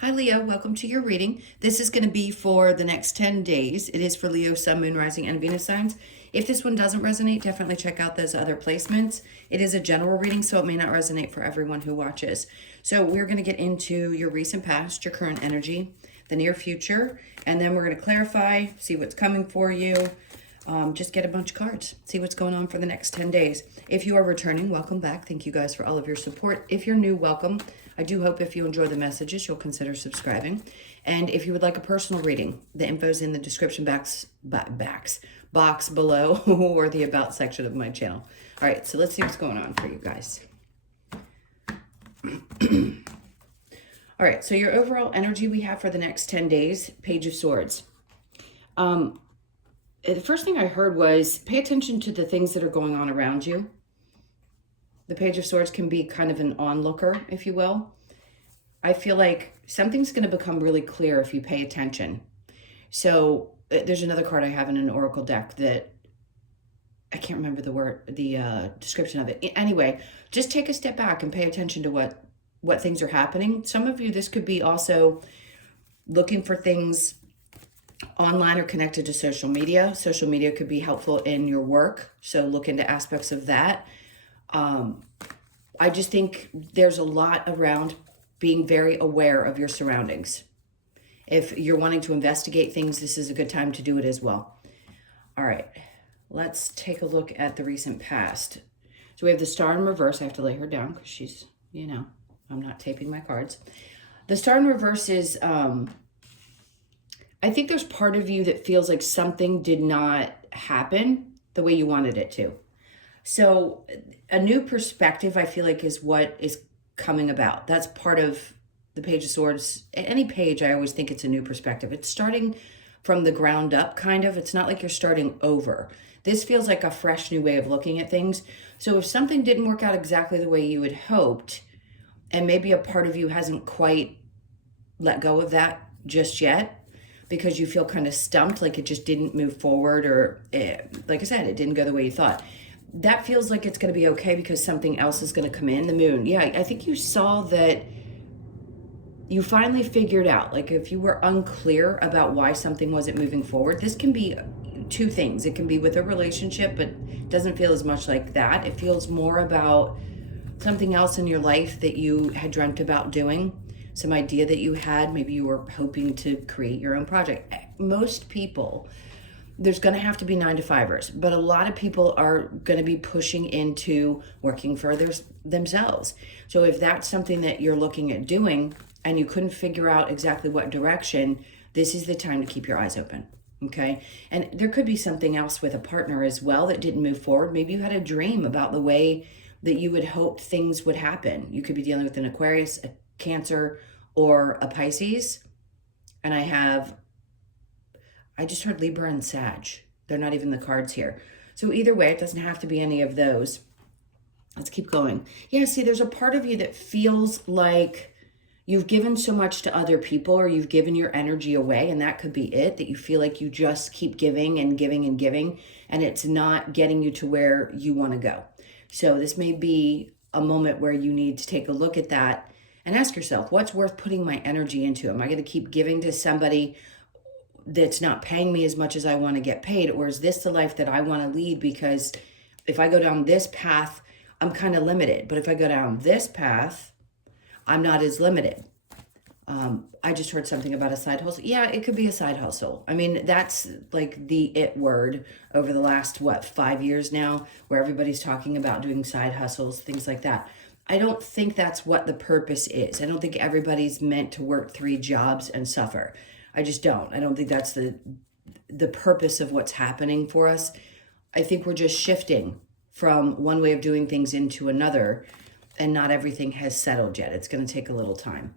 Hi Leo, welcome to your reading. This is going to be for the next 10 days. It is for Leo, Sun, Moon, Rising, and Venus signs. If this one doesn't resonate, definitely check out those other placements. It is a general reading, so it may not resonate for everyone who watches. So we're going to get into your recent past, your current energy, the near future, and then we're going to clarify, see what's coming for you. Just get a bunch of cards, see what's going on for the next 10 days. If you are returning, welcome back. Thank you guys for all of your support. If you're new, welcome. I do hope if you enjoy the messages, you'll consider subscribing. And if you would like a personal reading, the info is in the description box below or the about section of my channel. All right, so let's see what's going on for you guys. All right, so your overall energy we have for the next 10 days, Page of Swords. The first thing I heard was pay attention to the things that are going on around you. The Page of Swords can be kind of an onlooker, if you will. I feel like something's going to become really clear if you pay attention. So there's another card I have in an oracle deck that I can't remember the description of it. Anyway, just take a step back and pay attention to what things are happening. Some of you, this could be also looking for things online or connected to social media. Social media could be helpful in your work, so look into aspects of that. I just think there's a lot around being very aware of your surroundings. If you're wanting to investigate things, this is a good time to do it as well. All right, let's take a look at the recent past. So we have the Star in reverse. I have to lay her down because she's, I'm not taping my cards. The Star in reverse is, I think there's part of you that feels like something did not happen the way you wanted it to. So a new perspective, I feel like, is what is coming about. That's part of the Page of Swords. Any page, I always think it's a new perspective. It's starting from the ground up, kind of. It's not like you're starting over. This feels like a fresh new way of looking at things. So if something didn't work out exactly the way you had hoped, and maybe a part of you hasn't quite let go of that just yet, because you feel kind of stumped, like it just didn't move forward, or like I said, it didn't go the way you thought. That feels like it's going to be okay because something else is going to come in. The moon. Yeah, I think you saw that you finally figured out, like if you were unclear about why something wasn't moving forward, this can be two things. It can be with a relationship, but it doesn't feel as much like that. It feels more about something else in your life that you had dreamt about doing, some idea that you had. Maybe you were hoping to create your own project. Most people, there's going to have to be 9-to-5ers, but a lot of people are going to be pushing into working for themselves. So if that's something that you're looking at doing and you couldn't figure out exactly what direction, this is the time to keep your eyes open. Okay. And there could be something else with a partner as well that didn't move forward. Maybe you had a dream about the way that you had hoped things would happen. You could be dealing with an Aquarius, a Cancer, or a Pisces. And I just heard Libra and Sag. They're not even the cards here. So either way, it doesn't have to be any of those. Let's keep going. Yeah, see, there's a part of you that feels like you've given so much to other people, or you've given your energy away, and that could be it, that you feel like you just keep giving and giving and giving, and it's not getting you to where you want to go. So this may be a moment where you need to take a look at that and ask yourself, what's worth putting my energy into? Am I going to keep giving to somebody that's not paying me as much as I want to get paid? Or is this the life that I want to lead? Because if I go down this path, I'm kind of limited. But if I go down this path, I'm not as limited. I just heard something about a side hustle. Yeah, it could be a side hustle. I mean, that's like the it word over the last, 5 years now, where everybody's talking about doing side hustles, things like that. I don't think that's what the purpose is. I don't think everybody's meant to work 3 jobs and suffer. I just don't. I don't think that's the purpose of what's happening for us. I think we're just shifting from one way of doing things into another, and not everything has settled yet. It's going to take a little time.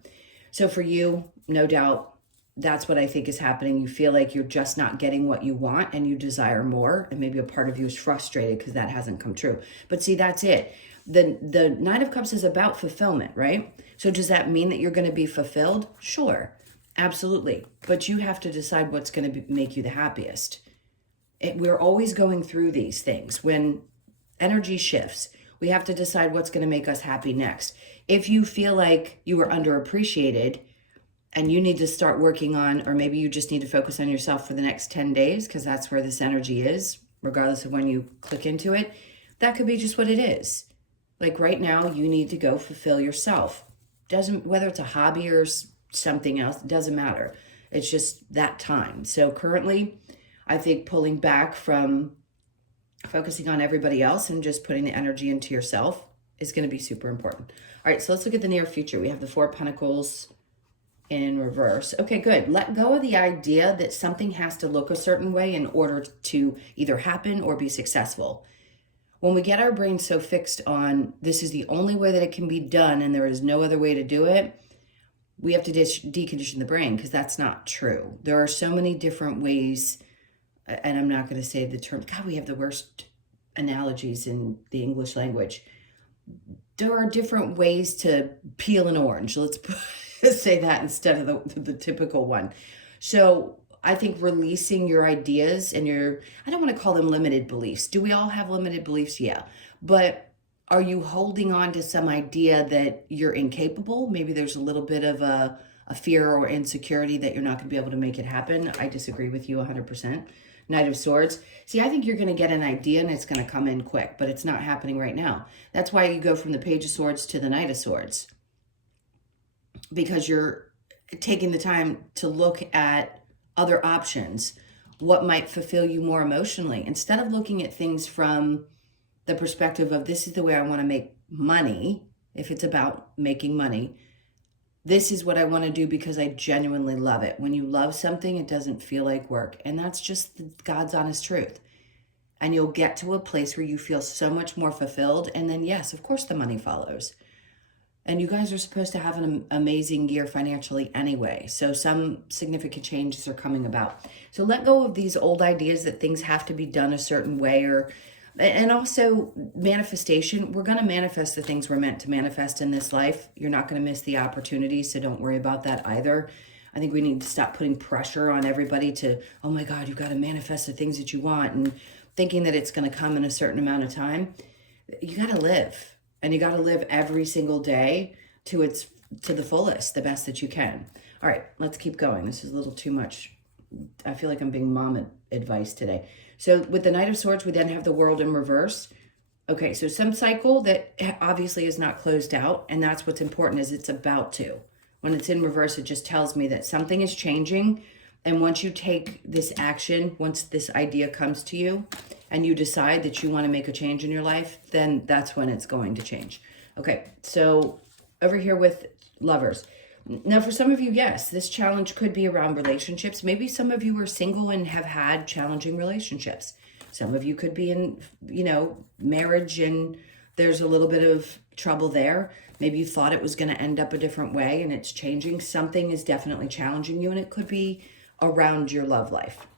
So for you, no doubt, that's what I think is happening. You feel like you're just not getting what you want and you desire more, and maybe a part of you is frustrated because that hasn't come true. But see, that's it. The Nine of Cups is about fulfillment, right? So does that mean that you're going to be fulfilled? Sure. Absolutely. But you have to decide what's going to make you the happiest. We're always going through these things. When energy shifts, we have to decide what's going to make us happy next. If you feel like you were underappreciated, and you need to start working on, or maybe you just need to focus on yourself for the next 10 days because that's where this energy is, regardless of when you click into it. That could be just what it is. Like right now, you need to go fulfill yourself. Doesn't, whether it's a hobby or something else, it doesn't matter. It's just that time. So currently, I think pulling back from focusing on everybody else and just putting the energy into yourself is going to be super important. All right, so let's look at the near future. We have the Four of Pentacles in reverse. Okay, good. Let go of the idea that something has to look a certain way in order to either happen or be successful. When we get our brain so fixed on this is the only way that it can be done and there is no other way to do it, we have to decondition the brain because that's not true. There are so many different ways, and I'm not going to say the term. God, we have the worst analogies in the English language. There are different ways to peel an orange. Let's say that instead of the typical one. So I think releasing your ideas and I don't want to call them limited beliefs. Do we all have limited beliefs? Yeah. But are you holding on to some idea that you're incapable? Maybe there's a little bit of a fear or insecurity that you're not going to be able to make it happen. I disagree with you 100%. Knight of Swords. See, I think you're going to get an idea and it's going to come in quick, but it's not happening right now. That's why you go from the Page of Swords to the Knight of Swords. Because you're taking the time to look at other options, what might fulfill you more emotionally, instead of looking at things from the perspective of this is the way I want to make money. If it's about making money, this is what I want to do because I genuinely love it. When you love something, it doesn't feel like work. And that's just God's honest truth. And you'll get to a place where you feel so much more fulfilled. And then, yes, of course, the money follows. And you guys are supposed to have an amazing year financially anyway. So some significant changes are coming about. So let go of these old ideas that things have to be done a certain way, and also manifestation. We're going to manifest the things we're meant to manifest in this life. You're not going to miss the opportunities, so don't worry about that either. I think we need to stop putting pressure on everybody to, oh my God, you've got to manifest the things that you want, and thinking that it's going to come in a certain amount of time. You got to live. And you got to live every single day to the fullest, the best that you can. All right, let's keep going. This is a little too much. I feel like I'm being mom advice today. So with the Knight of Swords, we then have the World in reverse. Okay, so some cycle that obviously is not closed out, and that's what's important is it's about to. When it's in reverse, it just tells me that something is changing. And once you take this action, once this idea comes to you, and you decide that you want to make a change in your life, then that's when it's going to change. Okay, so over here with lovers. Now, for some of you, yes, this challenge could be around relationships. Maybe some of you are single and have had challenging relationships. Some of you could be in, marriage and there's a little bit of trouble there. Maybe you thought it was going to end up a different way and it's changing. Something is definitely challenging you, and it could be around your love life.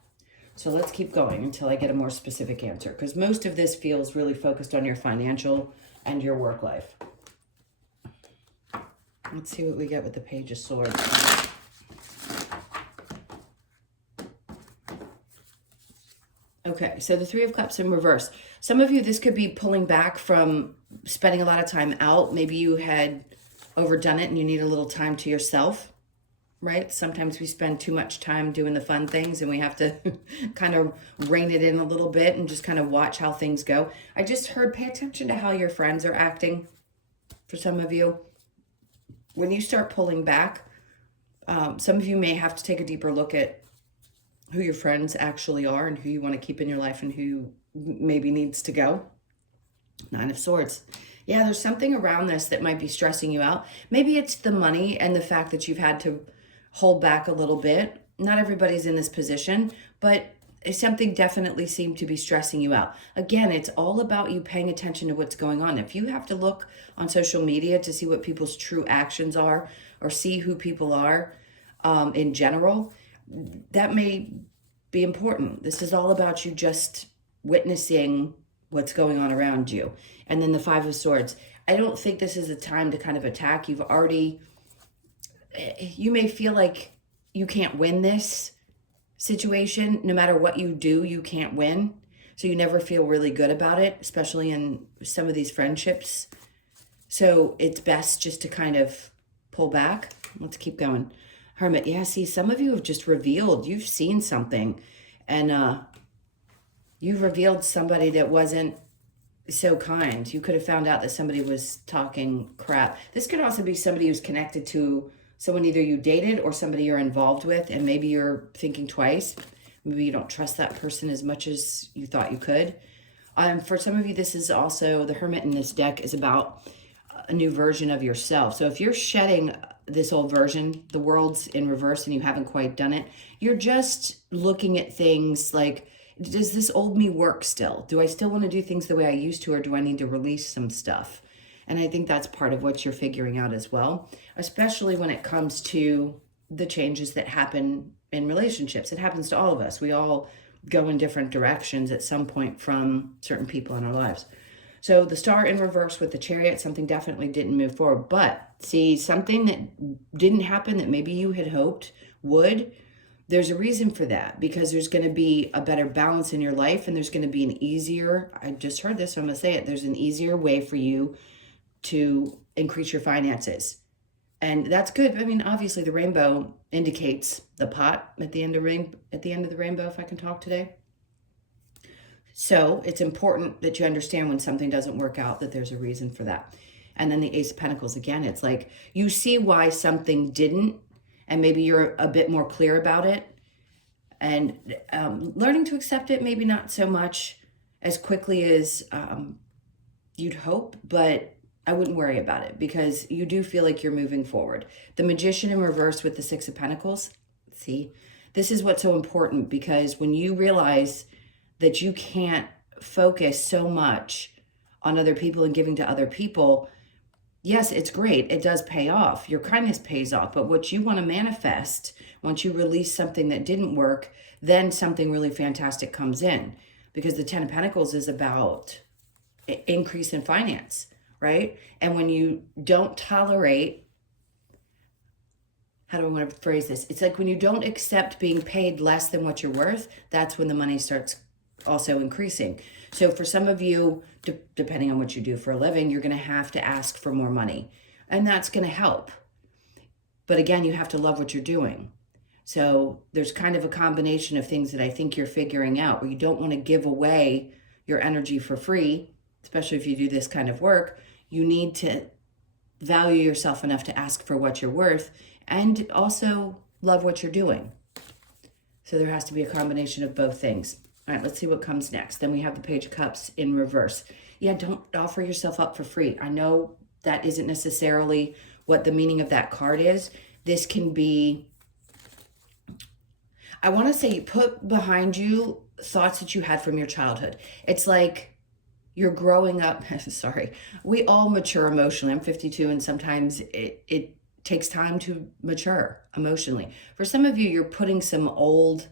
So let's keep going until I get a more specific answer, because most of this feels really focused on your financial and your work life. Let's see what we get with the Page of Swords. Okay, so the Three of Cups in reverse. Some of you, this could be pulling back from spending a lot of time out. Maybe you had overdone it and you need a little time to yourself. Right? Sometimes we spend too much time doing the fun things and we have to kind of rein it in a little bit and just kind of watch how things go. I just heard, pay attention to how your friends are acting for some of you. When you start pulling back, some of you may have to take a deeper look at who your friends actually are and who you want to keep in your life and who maybe needs to go. Nine of Swords. Yeah, there's something around this that might be stressing you out. Maybe it's the money and the fact that you've had to hold back a little bit. Not everybody's in this position, but something definitely seemed to be stressing you out. Again, it's all about you paying attention to what's going on. If you have to look on social media to see what people's true actions are or see who people are in general, that may be important. This is all about you just witnessing what's going on around you. And then the Five of Swords. I don't think this is a time to kind of attack. You may feel like you can't win this situation. No matter what you do, you can't win. So you never feel really good about it, especially in some of these friendships. So it's best just to kind of pull back. Let's keep going. Hermit. Yeah, see, some of you have just revealed, you've seen something, and you've revealed somebody that wasn't so kind. You could have found out that somebody was talking crap. This could also be somebody who's connected to someone either you dated or somebody you're involved with, and maybe you're thinking twice. Maybe you don't trust that person as much as you thought you could. For some of you, this is also, the Hermit in this deck is about a new version of yourself. So if you're shedding this old version, the world's in reverse and you haven't quite done it, you're just looking at things like, does this old me work still? Do I still want to do things the way I used to, or do I need to release some stuff? And I think that's part of what you're figuring out as well, especially when it comes to the changes that happen in relationships. It happens to all of us. We all go in different directions at some point from certain people in our lives. So the Star in reverse with the Chariot, something definitely didn't move forward. But see, something that didn't happen that maybe you had hoped would, there's a reason for that, because there's going to be a better balance in your life, and there's going to be an easier, I just heard this, so I'm going to say it, there's an easier way for you to increase your finances. And that's good. I mean, obviously the rainbow indicates the pot at the end of the rainbow, if I can talk today. So it's important that you understand when something doesn't work out, that there's a reason for that. And then the Ace of Pentacles, again, it's like you see why something didn't, and maybe you're a bit more clear about it, and learning to accept it, maybe not so much as quickly as you'd hope, but I wouldn't worry about it, because you do feel like you're moving forward. The Magician in reverse with the Six of Pentacles, see, this is what's so important, because when you realize that you can't focus so much on other people and giving to other people, yes, it's great. It does pay off. Your kindness pays off. But what you want to manifest, once you release something that didn't work, then something really fantastic comes in. Because the Ten of Pentacles is about increase in finance, right? And when you don't tolerate, how do I want to phrase this? It's like when you don't accept being paid less than what you're worth, that's when the money starts also increasing. So for some of you, depending on what you do for a living, you're going to have to ask for more money, and that's going to help. But again, you have to love what you're doing. So there's kind of a combination of things that I think you're figuring out, where you don't want to give away your energy for free, especially if you do this kind of work. You need to value yourself enough to ask for what you're worth, and also love what you're doing. So there has to be a combination of both things. All right, let's see what comes next. Then we have the Page of Cups in reverse. Yeah, don't offer yourself up for free. I know that isn't necessarily what the meaning of that card is. This can be, I want to say, you put behind you thoughts that you had from your childhood. It's like you're growing up. Sorry. We all mature emotionally. I'm 52, and sometimes it takes time to mature emotionally. For some of you, you're putting some old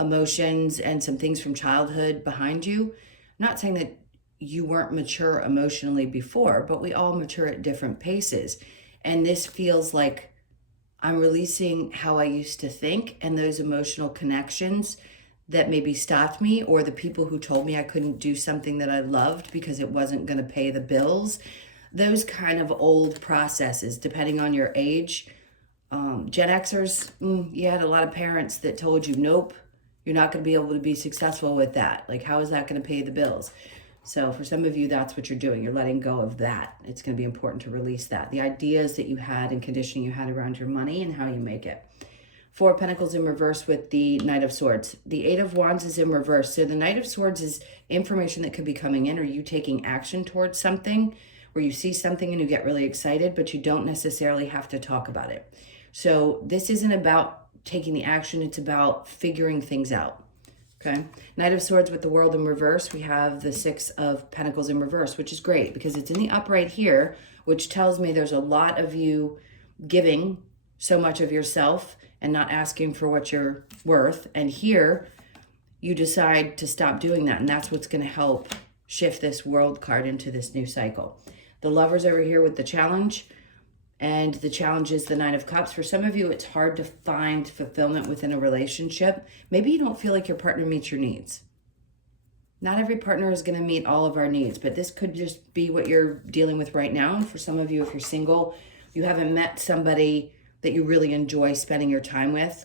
emotions and some things from childhood behind you. I'm not saying that you weren't mature emotionally before, but we all mature at different paces. And this feels like I'm releasing how I used to think, and those emotional connections that maybe stopped me, or the people who told me I couldn't do something that I loved because it wasn't going to pay the bills. Those kind of old processes, depending on your age. Gen Xers, you had a lot of parents that told you, nope, you're not going to be able to be successful with that. Like, how is that going to pay the bills? So for some of you, that's what you're doing. You're letting go of that. It's going to be important to release that. The ideas that you had and conditioning you had around your money and how you make it. Four of Pentacles in reverse with the Knight of Swords. The Eight of Wands is in reverse. So the Knight of Swords is information that could be coming in, or you taking action towards something, where you see something and you get really excited, but you don't necessarily have to talk about it. So this isn't about taking the action, it's about figuring things out. Okay, Knight of Swords with the World in reverse. We have the Six of Pentacles in reverse, which is great because it's in the upright here, which tells me there's a lot of you giving so much of yourself and not asking for what you're worth. And here you decide to stop doing that, and that's what's going to help shift this World card into this new cycle. The Lovers over here with the Challenge. And the challenge is the Nine of Cups. For some of you, it's hard to find fulfillment within a relationship. Maybe you don't feel like your partner meets your needs. Not every partner is going to meet all of our needs, but this could just be what you're dealing with right now. And for some of you, if you're single, you haven't met somebody that you really enjoy spending your time with.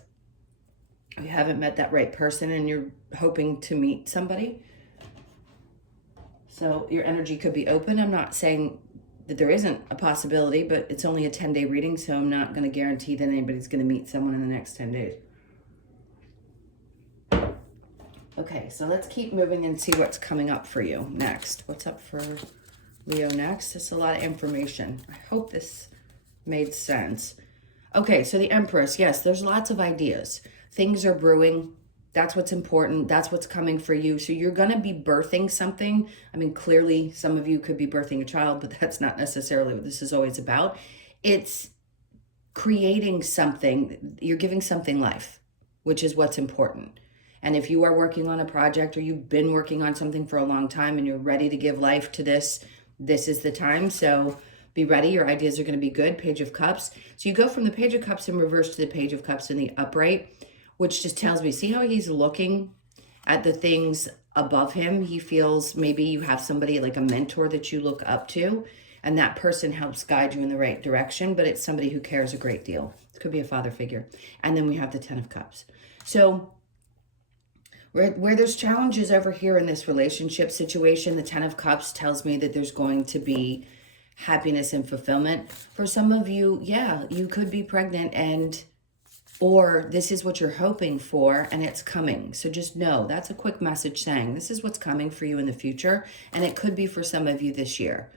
You haven't met that right person and you're hoping to meet somebody. So your energy could be open. I'm not saying that there isn't a possibility, but it's only a 10-day reading, so I'm not going to guarantee that anybody's going to meet someone in the next 10 days. Okay, so let's keep moving and see what's coming up for you next. What's up for Leo next? It's a lot of information. I hope this made sense. Okay, so the Empress. Yes, there's lots of ideas. Things are brewing. That's what's important. That's what's coming for you. So you're going to be birthing something. I mean, clearly some of you could be birthing a child, but that's not necessarily what this is always about. It's creating something. You're giving something life, which is what's important. And if you are working on a project or you've been working on something for a long time and you're ready to give life to this, this is the time. So be ready. Your ideas are going to be good. Page of Cups. So you go from the Page of Cups in reverse to the Page of Cups in the upright, which just tells me, see how he's looking at the things above him? He feels maybe you have somebody like a mentor that you look up to, and that person helps guide you in the right direction, but it's somebody who cares a great deal. It could be a father figure. And then we have the 10 of Cups. So where there's challenges over here in this relationship situation, the 10 of Cups tells me that there's going to be happiness and fulfillment. For some of you, yeah, you could be pregnant or this is what you're hoping for and it's coming. So just know that's a quick message saying this is what's coming for you in the future. And it could be for some of you this year.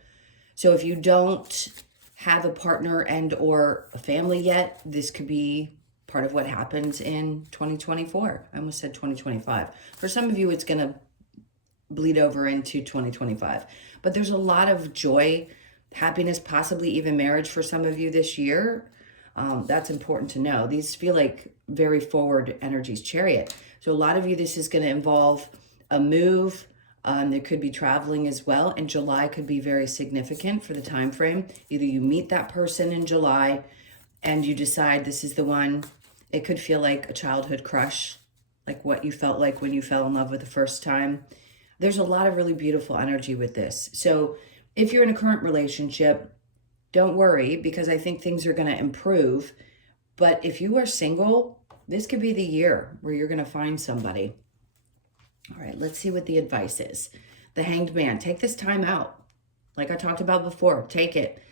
So if you don't have a partner and or a family yet, this could be part of what happens in 2024. I almost said 2025. For some of you, it's going to bleed over into 2025. But there's a lot of joy, happiness, possibly even marriage for some of you this year. That's important to know. These feel like very forward energies. Chariot. So a lot of you, this is going to involve a move. There could be traveling as well. And July could be very significant for the time frame. Either you meet that person in July and you decide this is the one. It could feel like a childhood crush, like what you felt like when you fell in love with the first time. There's a lot of really beautiful energy with this. So if you're in a current relationship, don't worry, because I think things are going to improve. But if you are single, this could be the year where you're going to find somebody. All right, let's see what the advice is. The Hanged Man. Take this time out. Like I talked about before, take it.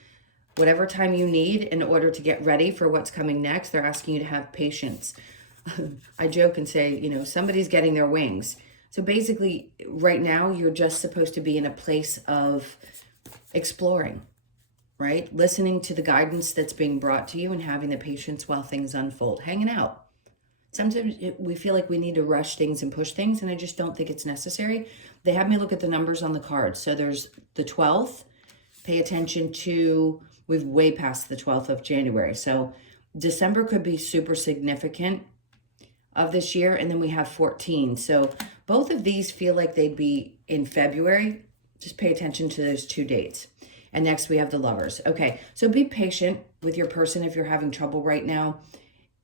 Whatever time you need in order to get ready for what's coming next. They're asking you to have patience. I joke and say, somebody's getting their wings. So basically, right now, you're just supposed to be in a place of exploring, right? Listening to the guidance that's being brought to you and having the patience while things unfold. Hanging out. Sometimes we feel like we need to rush things and push things, and I just don't think it's necessary. They have me look at the numbers on the cards. So there's the 12th. Pay attention to, we've way past the 12th of January. So December could be super significant of this year. And then we have 14. So both of these feel like they'd be in February. Just pay attention to those two dates. And next we have the Lovers. Okay, so be patient with your person if you're having trouble right now.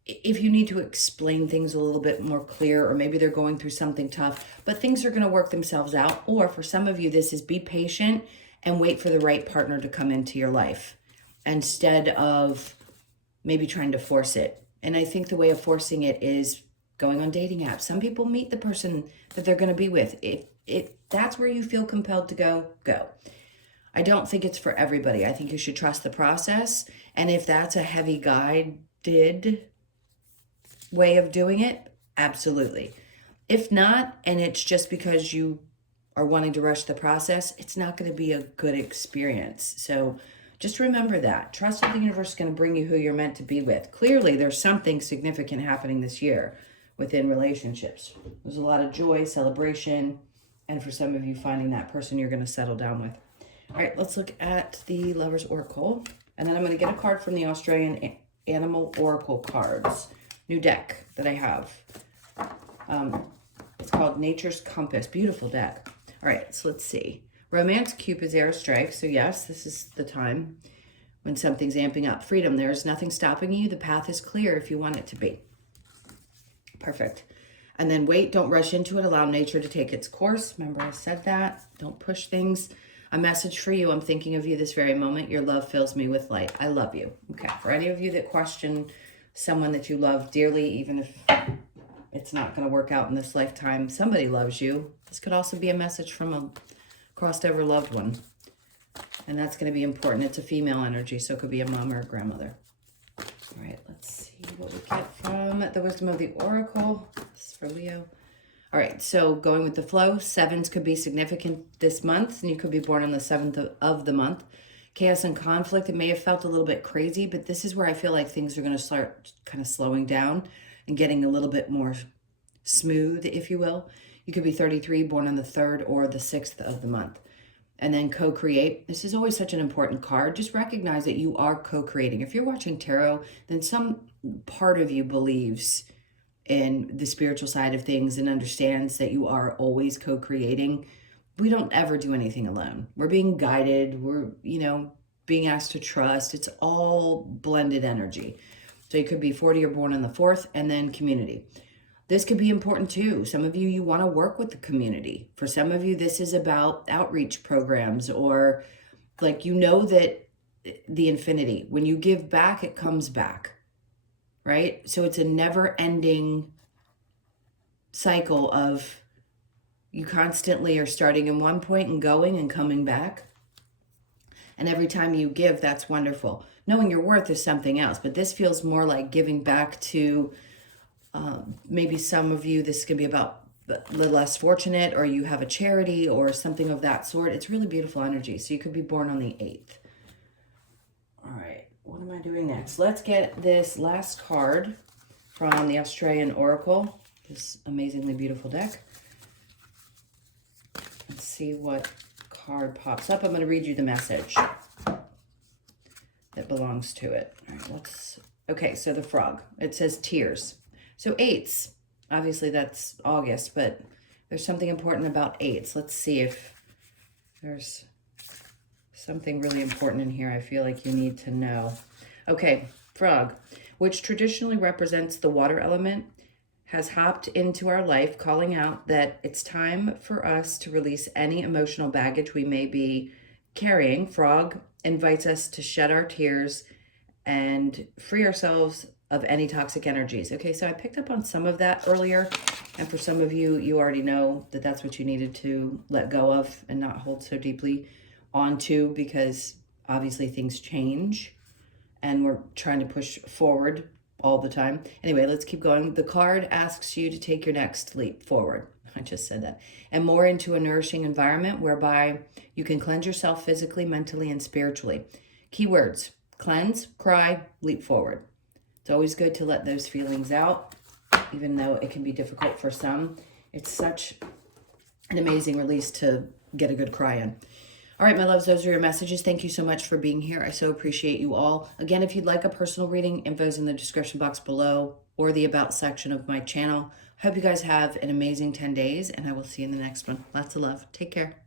If you need to explain things a little bit more clear, or maybe they're going through something tough, but things are going to work themselves out. Or for some of you, this is be patient and wait for the right partner to come into your life instead of maybe trying to force it. And I think the way of forcing it is going on dating apps. Some people meet the person that they're going to be with. If that's where you feel compelled to go, go. I don't think it's for everybody. I think you should trust the process. And if that's a heavy guided way of doing it, absolutely. If not, and it's just because you are wanting to rush the process, it's not going to be a good experience. So just remember that. Trust that the universe is going to bring you who you're meant to be with. Clearly, there's something significant happening this year within relationships. There's a lot of joy, celebration, and for some of you, finding that person you're going to settle down with. All right, let's look at the Lovers Oracle. And then I'm going to get a card from the Australian Animal Oracle cards. New deck that I have. It's called Nature's Compass. Beautiful deck. All right, so let's see. Romance, Cupid's arrow strikes. So yes, this is the time when something's amping up. Freedom, there's nothing stopping you. The path is clear if you want it to be. Perfect. And then wait, don't rush into it. Allow nature to take its course. Remember I said that. Don't push things. A message for you. I'm thinking of you this very moment. Your love fills me with light. I love you. Okay. For any of you that question someone that you love dearly, even if it's not going to work out in this lifetime. Somebody loves you. This could also be a message from a crossed over loved one. And that's going to be important. It's a female energy, so it could be a mom or a grandmother. All right, let's see what we get from the Wisdom of the Oracle. This is for Leo. All right, so going with the flow, 7s could be significant this month, and you could be born on the 7th of the month. Chaos and conflict, it may have felt a little bit crazy, but this is where I feel like things are going to start kind of slowing down and getting a little bit more smooth, if you will. You could be 33, born on the 3rd or the 6th of the month. And then co-create. This is always such an important card. Just recognize that you are co-creating. If you're watching tarot, then some part of you believes in the spiritual side of things and understands that you are always co-creating. We don't ever do anything alone. We're being guided. We're, being asked to trust. It's all blended energy. So you could be 40 or born on the 4th, and then community. This could be important too. Some of you want to work with the community. For some of you, this is about outreach programs, or that the infinity, when you give back, it comes back, right? So it's a never ending cycle of you constantly are starting in one point and going and coming back. And every time you give, that's wonderful. Knowing your worth is something else, but this feels more like giving back to maybe some of you. This could be about the less fortunate, or you have a charity or something of that sort. It's really beautiful energy. So you could be born on the 8th. All right, what am I doing next? Let's get this last card from the Australian Oracle, this amazingly beautiful deck. Let's see what card pops up. I'm going to read you the message that belongs to it. All right, okay, so the frog. It says tears. So 8s, obviously that's August, but there's something important about 8s. Let's see if there's something really important in here I feel like you need to know. Okay, frog, which traditionally represents the water element, has hopped into our life, calling out that it's time for us to release any emotional baggage we may be carrying. Frog invites us to shed our tears and free ourselves of any toxic energies. Okay, so I picked up on some of that earlier, and for some of you, you already know that that's what you needed to let go of and not hold so deeply onto, because obviously things change and we're trying to push forward all the time. Anyway, let's keep going. The card asks you to take your next leap forward. I just said that. And more into a nourishing environment whereby you can cleanse yourself physically, mentally, and spiritually. Keywords: cleanse, cry, leap forward. It's always good to let those feelings out, even though it can be difficult for some. It's such an amazing release to get a good cry in. All right, my loves, those are your messages. Thank you so much for being here. I so appreciate you all. Again, if you'd like a personal reading, info's in the description box below or the About section of my channel. Hope you guys have an amazing 10 days, and I will see you in the next one. Lots of love. Take care.